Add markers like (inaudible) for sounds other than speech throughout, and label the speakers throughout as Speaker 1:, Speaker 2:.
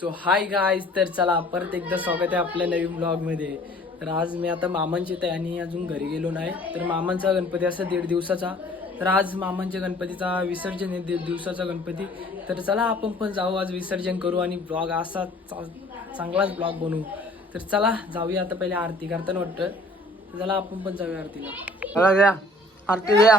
Speaker 1: So hi guys तर चला परत एकदा स्वागत आहे आपल्या नवीन ब्लॉगमध्ये तर आज मी आता मामांची इथे आणि अजून घरी गेलो नाही. तर मामांचा गणपती असं दीड दिवसाचा. तर आज मामांच्या गणपतीचा विसर्जन आहे दीड दिवसाचा गणपती. तर चला आपण पण जाऊ आज विसर्जन करू आणि ब्लॉग असा चांगलाच ब्लॉग बनवू. तर चला जाऊया आता पहिले आरती करताना वाटतं. चला आपण पण जाऊया आरतीला. चला द्या. आरती द्या.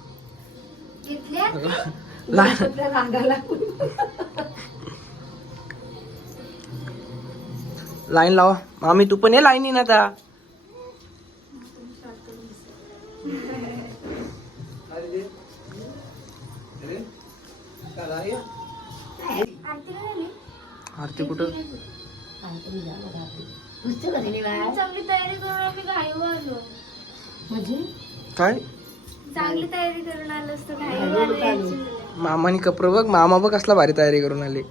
Speaker 1: लाईन लावा. मामी तू पण ये लाईनी आता. आरती कुठं? काय?
Speaker 2: चांगली तयारी करून आलो असतो घाईवर आलो यायची मुलं.
Speaker 1: मामानी कपडे बघ मामा बघ कसला भारी तयारी करून आले.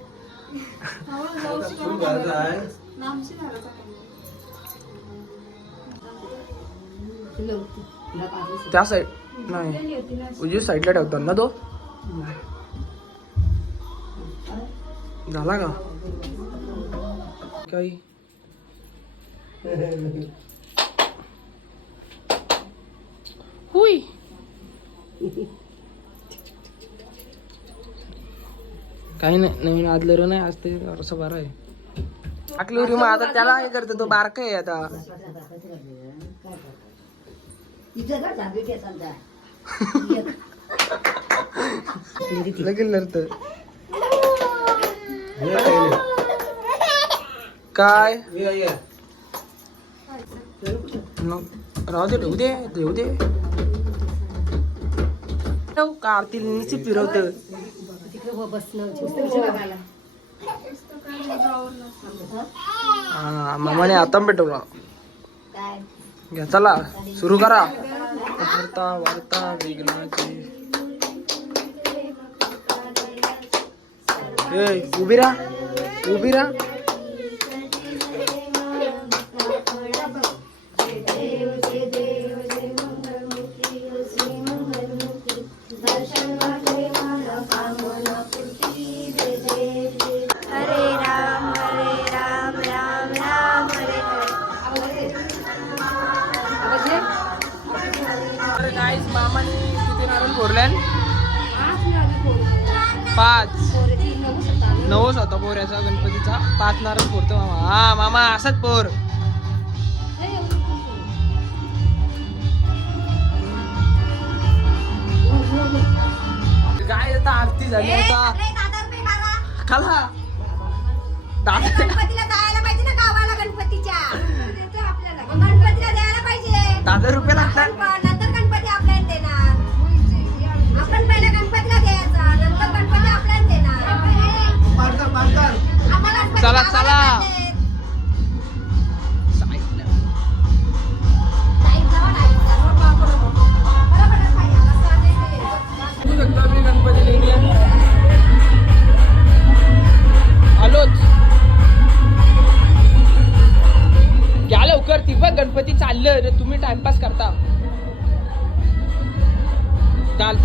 Speaker 1: त्या साईड नाही. उजवी साईडला ठेवतात ना तो? झाला का? काही? (laughs) हुई. काही नाही नवीन आदलेलं नाही आज ते असं बरं आहे. टाकली उरी मग आता त्याला हे करतो तो बारका आहे आता.
Speaker 3: तिथं
Speaker 1: लगेच लढत काय राहू दे ठेवू दे ठेवू दे. ठेव, का आरती निश्चित फिरवत हा मामाने आता पेटवला घ्या चला सुरू करा. वार्ता वार्ता विघ्नाची ए उभी राहा उभी राहा. गाईस मामाने किती नारळ फोडल्यान पाच. नवस होता पोऱ्याचा गणपतीचा. पाच नारळ फोडतो मामा. हा मामा असाच पोर. काय आता आरती झाली आता. खाला. दादा.
Speaker 4: गणपतीला जायला
Speaker 1: आलोच. घ्या लवकर ती बघ गणपती चाललं रे तुम्ही टाइमपास करता. चाल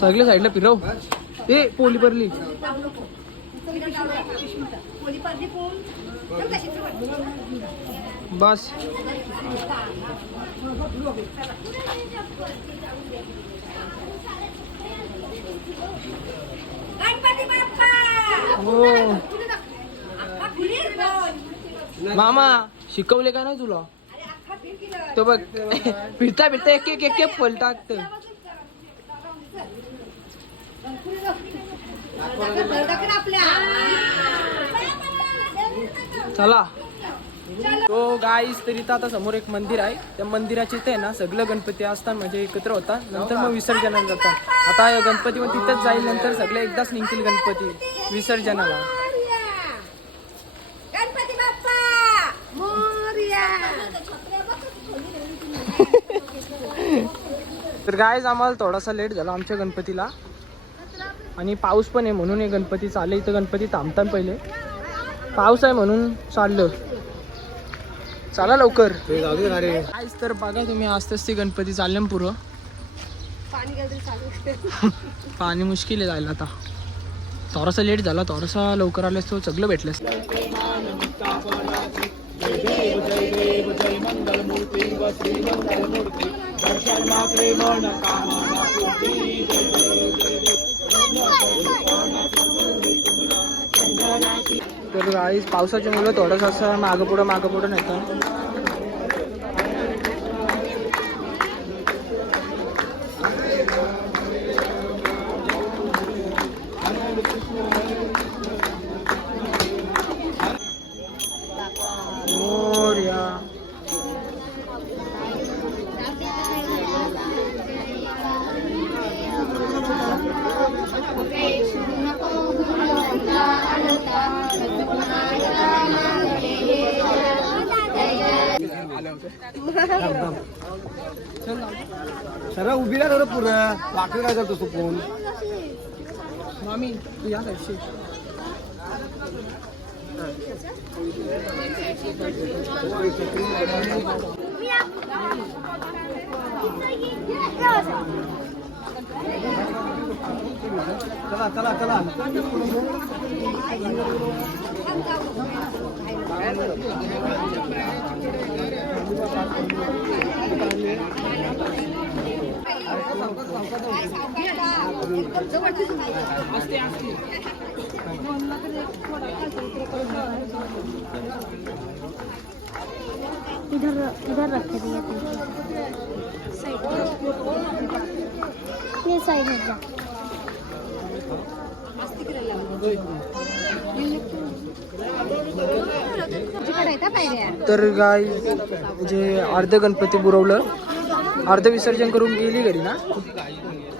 Speaker 1: सगळ्या साईडला फिरव. ते पोली परली. बस. हो. मामा शिकवले का नाही तुला? तो बघ फिरता फिरता एक एक एक एक फल टाकत. चला. तो गाईस तरी तर आता समोर एक मंदिर आहे. त्या मंदिराचे इथे आहे ना सगळं गणपती असतात म्हणजे एकत्र होतात. नंतर मग विसर्जनाला जातात. आता गणपती मग तिथेच जाईल नंतर सगळे एकदाच निघतील गणपती विसर्जनाला.
Speaker 4: गणपती बाप्पा!
Speaker 1: तर गायज आम्हाला थोडासा लेट झाला आमच्या गणपतीला. आणि पाऊस पण आहे म्हणून हे गणपती चालले. इथं गणपती थांबतात पहिले. पाऊस आहे म्हणून चाललं. चला लवकर. गाईज तर बघा तुम्ही असतेच ते गणपती चालले ना पुरं. (laughs) पाणी मुश्किल आहे जायला आता. थोडासा लेट झाला थोडासा लवकर आलेस तो सगळं भेटलंस तर गाईज पावसाच्या मुलं थोडंसं असं मागं पुढं मागं पुढं नेतं.
Speaker 5: सगळं उभी राहा थोडं पुरं वाकडं काय करतो तू फोन
Speaker 1: मामी तू या साईडशी.
Speaker 5: चला चला चला.
Speaker 2: इधर इधर रखे दिए ये साइड में जा
Speaker 1: तर गाय जे अर्ध गणपती बुरवलं अर्ध विसर्जन करून गेली घरी ना?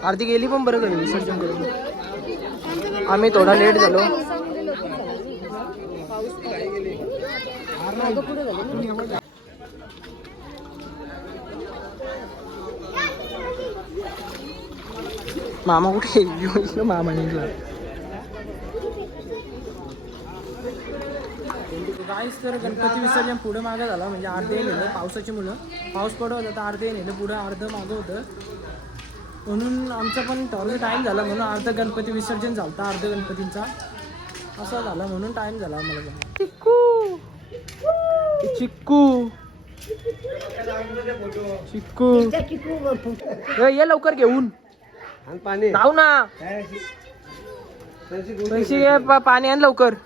Speaker 1: अर्धी गेली पण बरं घरी विसर्जन करून. आम्ही थोडा लेट झालो. मामा कुठे? मामा निघला. गाईस तर गणपती विसर्जन पुढे मागं झाला म्हणजे अर्धे नेलं पावसाची मुलं. पाऊस पडत होता तर अर्धे नेलं पुढं अर्ध मागं होतं. म्हणून आमचा पण थोडा टाईम झाला म्हणून अर्ध गणपती विसर्जन झालं अर्ध गणपतींचा. असा झाला म्हणून टाईम झाला आम्हाला पण. चिक्कू! चिक्कू! चिक्कू! ए, ये लवकर घेऊन.
Speaker 5: आणि पाणी.
Speaker 1: जाऊ ना. पैसे पाणी आण लवकर उरव हा
Speaker 5: एवढं होतं गोष्ट काय,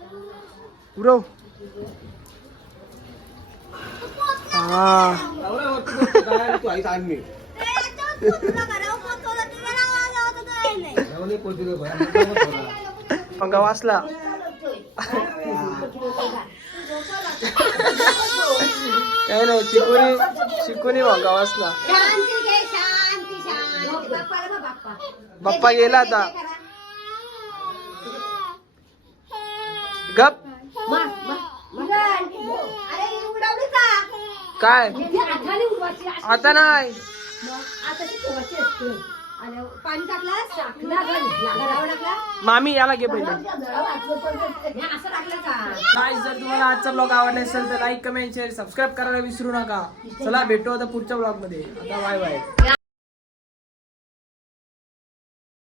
Speaker 5: तू आईच आण मी. एवढे पोती रे बाया, मुद्दा मत होणार.
Speaker 1: पंगा वाचला काय नाही चिकुनी चिकुनी भंगा वाचला
Speaker 4: बाप्पा
Speaker 1: गेला आता गप
Speaker 4: अरे उडवली का
Speaker 1: काय
Speaker 4: हाताने उडवायची अशी.
Speaker 1: आता नाही
Speaker 4: आता ती ठेवायची असते आणि पाणी टाकलं टाकलं गडावर टाकला
Speaker 1: मामी याला घे पहिले. काय जर तुम्हाला आजचा ब्लॉग आवडला असेल तर लाईक कमेंट शेअर सबस्क्राईब करायला विसरू नका. चला भेटू आता पुढच्या ब्लॉगमध्ये. आता बाय बाय